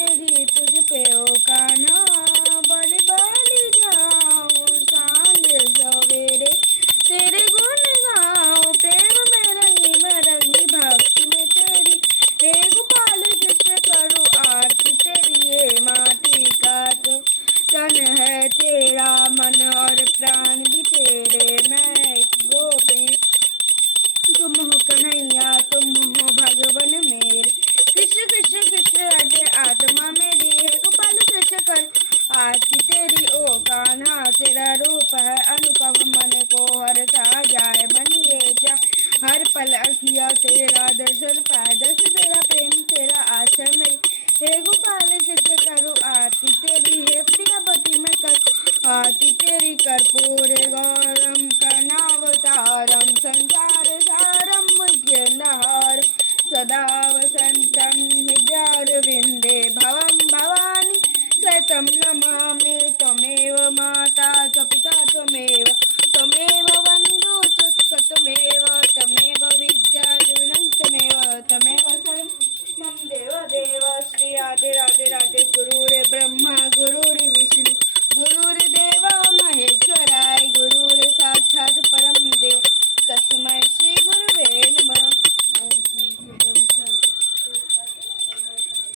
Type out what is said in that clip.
मेरी तुझ पे ओ कान्हा, बल बल जाऊं सांझ सवेरे, तेरे गुण गाऊं प्रेम में रंगी भक्ति में तेरी। हे गोपाल कृष्ण करूं आरती तेरी, ये माटी का तो तन है तेरा, मन और प्राण भी तेरे। मैं एक गोपी तुम हो कन्हैया, तुम हो भगवन मेरे। कृष्ण कृष्ण कृष्ण राधे आत्मा मेरी, है गोपाल कृष्ण कर आरती तेरी ओ कान्हा। तेरा रूप है अनुपम, मन को हरता जाए मन ये जा। हर पल अखिया तेरा दर्शन पाए, दस तेरा प्रेम तेरा आश्रय में। हे गोपाल कृष्ण करूँ आरती तेरी, हे प्रियवती मैं कर आरती तेरी। कर्पूर गौरम कनावतारम, संसार सारम मुझ्यनहार। सदा वसंतं हृदयारविन्दे, भवं भवानी सततं नमामि। त्वमेव माता च पिता त्वमेव, त्वमेव बन्धुः च सखा त्वमेव, त्वमेव विद्या द्रविणं त्वमेव, त्वमेव सर्वं मम देव। श्री राधे राधे राधे। गुरुर्ब्रह्मा गुरुर्विष्णु गुरुर्देवो